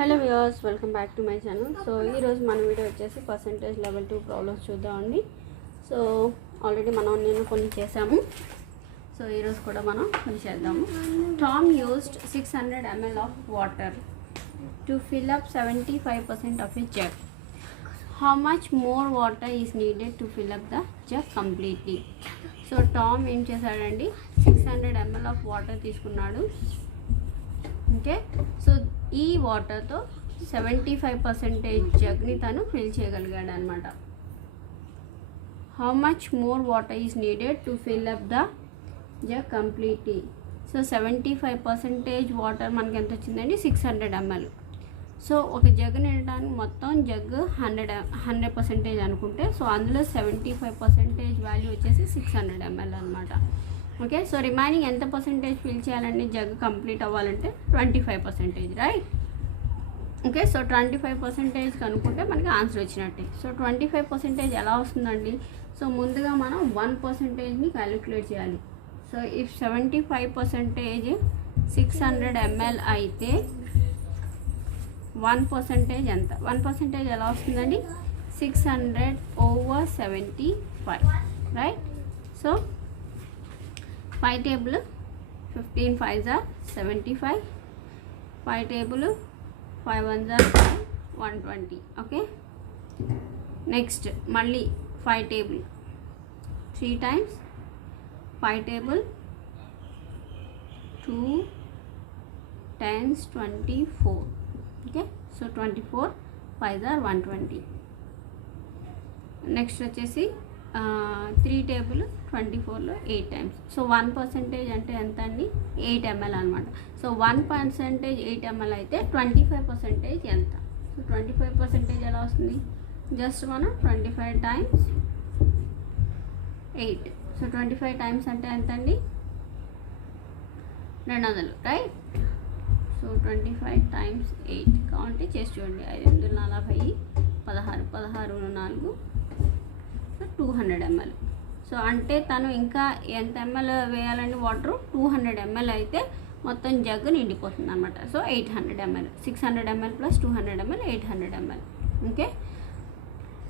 Hello viewers, welcome back to my channel. So ఈరోజు మన video వచ్చేసి పర్సంటేజ్ లెవెల్ 2 ప్రాబ్లమ్స్ చూద్దామండి. సో ఆల్రెడీ నేను కొన్ని చేసాము. సో ఈరోజు కూడా మనం కొన్ని చేద్దాము. Tom used 600 ml of water to fill up 75% of his jug. How much more water is needed to fill up the jug completely. So Tom ఏం చేశాడండి, 600 ml ఆఫ్ వాటర్ తీసుకున్నాడు. ఓకే, సో ఈ వాటర్తో 75% జగ్ని తను ఫిల్ చేయగలిగాడు అనమాట. How much more water is needed to fill up the jug completely. So 75% water మనకి ఎంత వచ్చిందండి, 600 ml. సో ఒక జగ్ నిండడానికి మొత్తం జగ్ 100% అనుకుంటే, సో అందులో 75% వాల్యూ వచ్చేసి 600 ml అనమాట. ఓకే, సో రిమైనింగ్ ఎంత పర్సెంటేజ్ ఫిల్ చేయాలండి జగ్ కంప్లీట్ అవ్వాలంటే 25%, రైట్? ఓకే, సో 25% కనుక్కుంటే మనకి ఆన్సర్ వచ్చినట్టే. సో 25% ఎలా వస్తుందండి? సో ముందుగా మనం 1%ని క్యాలిక్యులేట్ చేయాలి. సో ఇఫ్ 75% 600 ml అయితే 1% ఎంత? 1% ఎలా వస్తుందండి? 600/75, right? So 5 table 15 5s are 75, 5 table 5 1s are 120. Okay, next మళ్ళీ 5 table 3 times, 5 table 2 10s 24. Okay, so 24 5s are 120. Next వచ్చేసి 3 టేబుల్ 24లో 8 times. సో 1% అంటే ఎంత అండి? 8 ml అనమాట. సో 1% 8 ml అయితే 25% ఎంత? సో 25% ఎలా వస్తుంది? జస్ట్ మనం 25 times 8. సో 25 times అంటే ఎంత అండి? 200, రైట్? సో 25 times 8 కావాలంటే చేసి చూడండి. 5 40 16 16 4 200 ml. సో అంటే తను ఇంకా ఎంత ml వేయాలండి వాటర్? 200 ml అయితే మొత్తం జగ్ నిండిపోతుంది అనమాట. So 800 ml, 600 ml plus 200 ml 800 ml. Okay,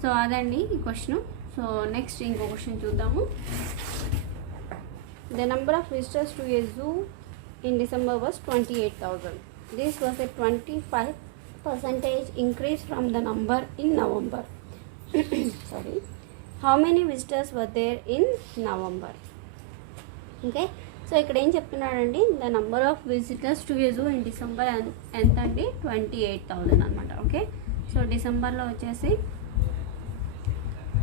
so అదండి ఈ క్వశ్చన్. సో నెక్స్ట్ ఇంకో క్వశ్చన్ చూద్దాము. The number of visitors to a zoo in December was 28,000. This was a 25% increase from the number in November. Sorry, how many visitors were there in November? Okay, so ఇక్కడ ఏం చెప్తున్నాడండి, the number of visitors to a zoo in December ఎంత అండి? 28,000 అనమాట. Okay, so డిసెంబర్లో వచ్చేసి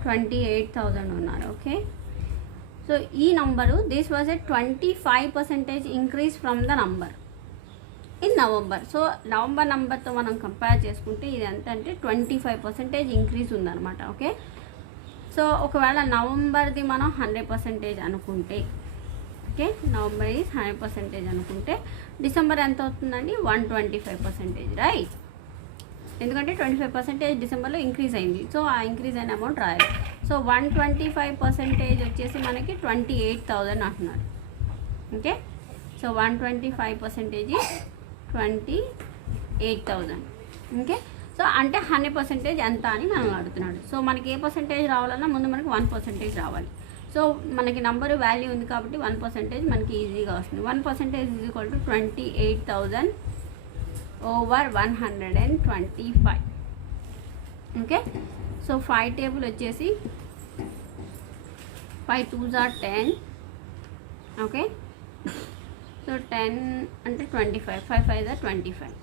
28,000 ఉన్నారు. Okay, so ఈ number this was a 25% increase from the number in November. So November నెంబర్తో మనం కంపేర్ చేసుకుంటే ఇది ఎంత అంటే 25% ఇంక్రీజ్ ఉందన్నమాట. ఓకే, సో ఒకవేళ నవంబర్ది మనం 100% అనుకుంటే, ఓకే, నవంబర్ ఈజ్ 100% అనుకుంటే డిసెంబర్ ఎంత అవుతుందండి? 125%, రైట్? ఎందుకంటే 25% డిసెంబర్లో ఇంక్రీజ్ అయింది. సో ఆ ఇంక్రీజ్ అయిన అమౌంట్ రాయాలి. సో 125% వచ్చేసి మనకి 28,000 అంటున్నారు. Okay, so 125% 28,000. ఓకే, సో అంటే 100% ఎంత అని మనం అడుగుతున్నాడు. సో మనకి ఏ పర్సెంటేజ్ రావాలన్నా ముందు మనకి 1% రావాలి. సో మనకి నంబరు వాల్యూ ఉంది కాబట్టి 1% మనకి ఈజీగా వస్తుంది. 1% is equal to 28,000/125. Okay, so 5 table వచ్చేసి 5 2s are 10. ఓకే, సో 10 అంటే 25, 5 5s are 25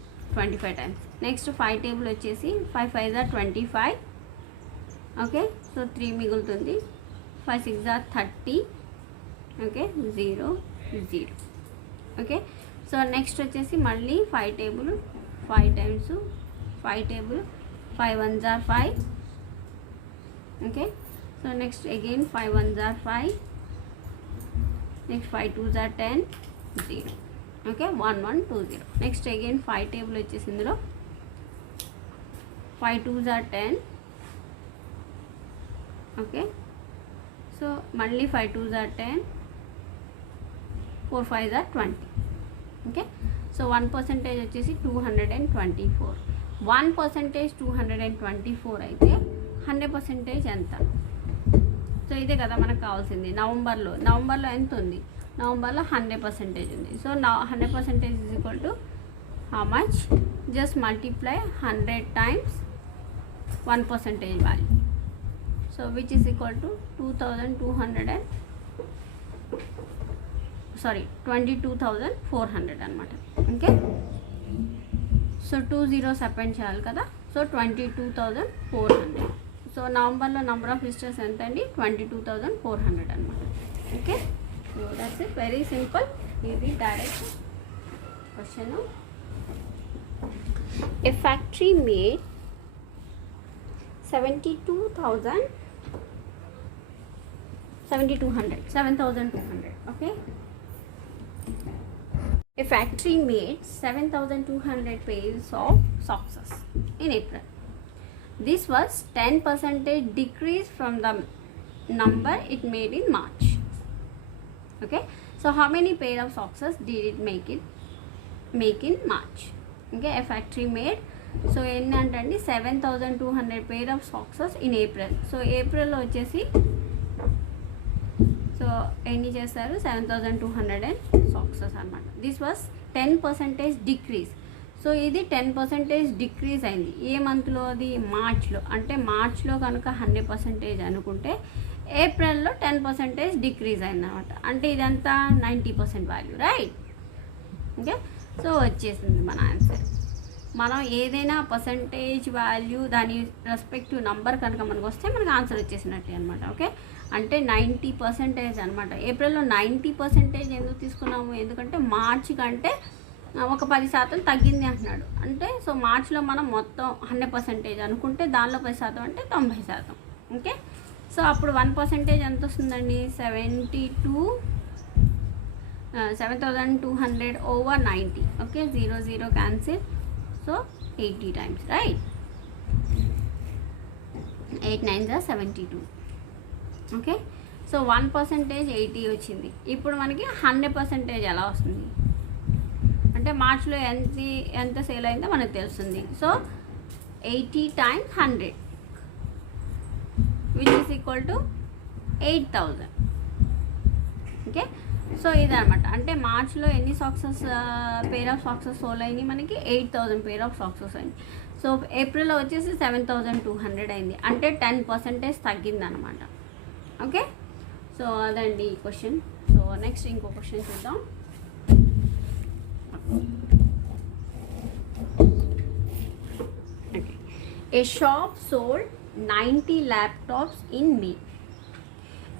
times. Next 5 table వచ్చేసి 5 5s are 25. ఓకే, సో 3 మిగులుతుంది. 5 6s are 30. Okay, 0 0. Okay, so next వచ్చేసి మళ్ళీ 5 table 5 times 5 table 5 1s are 5. Okay, so next again 5 1s are 5. Next 5 2s are 10 0. Okay, 1 1 2 0. Next again 5 table వచ్చేసి ఇందులో 5 2s are 10. Okay, so మళ్ళీ 5 2s are 10, 4 5s are 20. Okay, so 1% వచ్చేసి 224. 1% 224 అయితే 100% ఎంత? So ఇదే కదా మనకు కావాల్సింది. నవంబర్లో ఎంత ఉంది? నవంబర్లో 100% ఉంది. So 100% is equal to how much? Just multiply 100 times 1% value. So which is equal to 22,400 అనమాట. ఓకే, సో 2 zeros అపెండ్ చేయాలి కదా. సో 22,400. సో నవంబర్లో నెంబర్ ఆఫ్ విజిటర్స్ ఎంత అండి? 22,400 అనమాట. Okay, so that's it. Very simple, ఇది direct question. A factory made 7,200. Okay, a factory made 7,200 pairs of socks in April. This was 10% decrease from the number it made in March. Okay, so how many pair of socks did it make in March? Okay, a factory made, so ఎన్ని అంటే అండి 7,200 pair of socks in April. So ఏప్రిల్లో వచ్చేసి so ఎన్ని చేస్తారు? 7,200 socks అనమాట. This was 10% decrease. So ఇది 10% decrease అయింది. ఏ మంత్లో? అది మార్చ్లో. అంటే మార్చ్లో కనుక 100% అనుకుంటే ఏప్రిల్లో 10% డిక్రీజ్ అయింది అనమాట. అంటే ఇదంతా 90% వాల్యూ, రైట్? ఓకే, సో వచ్చేసింది మన ఆన్సర్. మనం ఏదైనా పర్సంటేజ్ వాల్యూ దాని రెస్పెక్టివ్ నంబర్ కనుక మనకు వస్తే మనకు ఆన్సర్ వచ్చేసినట్టే అనమాట. ఓకే, అంటే 90% అనమాట. ఏప్రిల్లో 90% ఎందుకు తీసుకున్నాము? ఎందుకంటే మార్చ్ కంటే ఒక 10% తగ్గింది అంటున్నాడు. అంటే సో మార్చ్లో మనం మొత్తం 100% అనుకుంటే దానిలో 10% అంటే 90%. ఓకే, సో అప్పుడు 1% ఎంత వస్తుందండి? 7,200 over 90. Okay, 0 0 cancel. So 80 times, right? 8 9s are 72. Okay, so 1% 80 వచ్చింది. ఇప్పుడు మనకి 100% ఎలా వస్తుంది అంటే మార్చ్లో ఎంత సేల్ అయిందో మనకు తెలుస్తుంది. So 80 times 100 which is equal to 8,000. Okay, so ఇదనమాట. అంటే మార్చ్లో ఎన్ని socks pair of socks sold అయినాయి? మనకి 8,000 పేర్ ఆఫ్ సాక్సెస్ అయింది. సో ఏప్రిల్లో వచ్చేసి 7,200 అయింది. అంటే 10% తగ్గిందనమాట. ఓకే, సో అదండి ఈ క్వశ్చన్. సో నెక్స్ట్ ఇంకో క్వశ్చన్ చూద్దాం. Okay, A shop sold 90 laptops in May.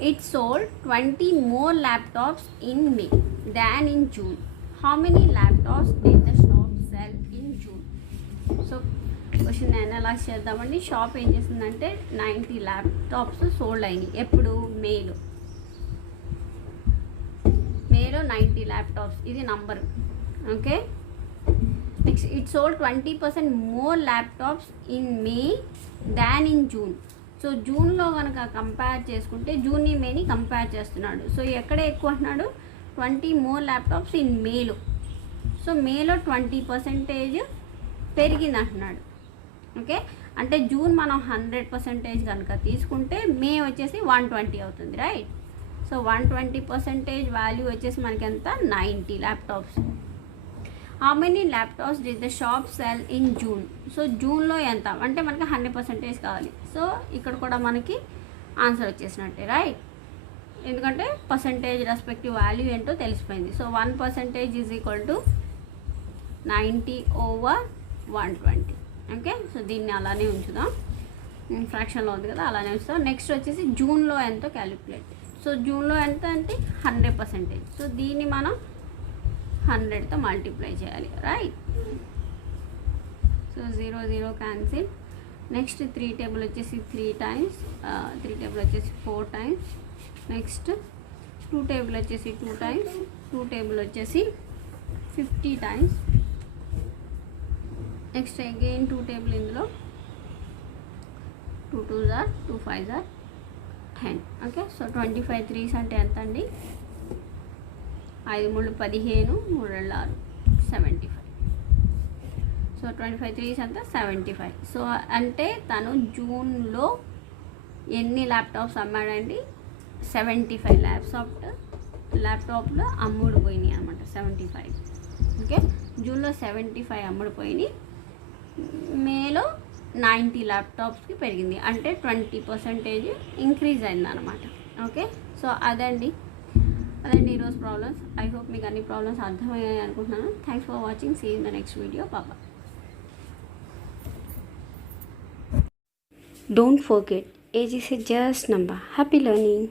It sold 20 more laptops in May than in June. How many laptops did the shop sell in June? So question analyse చేద్దామండి. Shop ఏం చేసిందంటే 90 laptops sold అయినాయి. ఎప్పుడు? మేలో 90 laptops, ఇది number. Okay, next it sold 20% more laptops in May than in June. So జూన్లో కనుక compare చేసుకుంటే జూన్ని మేని కంపేర్ చేస్తున్నాడు. సో ఎక్కడ ఎక్కువ అంటున్నాడు? 20 more ల్యాప్టాప్స్ ఇన్ మేలో. సో మేలో 20% పెరిగింది అంటున్నాడు. ఓకే, అంటే జూన్ మనం 100% కనుక తీసుకుంటే మే వచ్చేసి 120 అవుతుంది, రైట్? సో 120% వాల్యూ వచ్చేసి మనకి ఎంత? 90 laptops. How many laptops did the shop cell in June? So జూన్లో ఎంత అంటే మనకి 100% కావాలి. సో ఇక్కడ కూడా మనకి ఆన్సర్ వచ్చేసినట్టే, రైట్? ఎందుకంటే పర్సంటేజ్ రెస్పెక్టివ్ వాల్యూ ఏంటో తెలిసిపోయింది. So 1% is equal to 90 over 120. Okay, so దీన్ని అలానే ఉంచుదాం. ఫ్రాక్షన్లో ఉంది కదా, అలానే ఉంచుదాం. నెక్స్ట్ వచ్చేసి జూన్లో ఎంతో క్యాలిక్యులేట్. సో జూన్లో ఎంత అంటే 100%. సో దీన్ని మనం 100తో మల్టిప్లై చేయాలి, right? So 0 0 cancel. Next 3 table వచ్చేసి 3 times, 3 టేబుల్ వచ్చేసి 4 times. నెక్స్ట్ 2 టేబుల్ వచ్చేసి 2 times, 2 టేబుల్ వచ్చేసి 50 times. నెక్స్ట్ అగైన్ 2 టేబుల్, ఇందులో 2 2s are 2 5s are 10. Okay, so 25 3s అంటే ఎంత అండి? 5 3 15, 3 6 75. సో సో 25 3 ఎంత 75. సో అంటే తను జూన్లో ఎన్ని ల్యాప్టాప్స్ అమ్మాడండి? 75 ల్యాప్టాప్లో అమ్ముడు పోయినాయి అనమాట. 75. ఓకే, జూన్లో 75 అమ్ముడు పోయినాయి. మేలో 90 ల్యాప్టాప్స్కి పెరిగింది, అంటే 20% ఇంక్రీజ్ అయింది అనమాట. ఓకే, సో అదండి ఈరోజు ప్రాబ్లమ్స్. ఐ హోప్ మీకు అన్ని ప్రాబ్లమ్స్ అర్థమయ్యాయి అనుకుంటున్నాను. Thanks for watching. See in the next video. బాబా. Don't forget, age is a just number. Happy learning.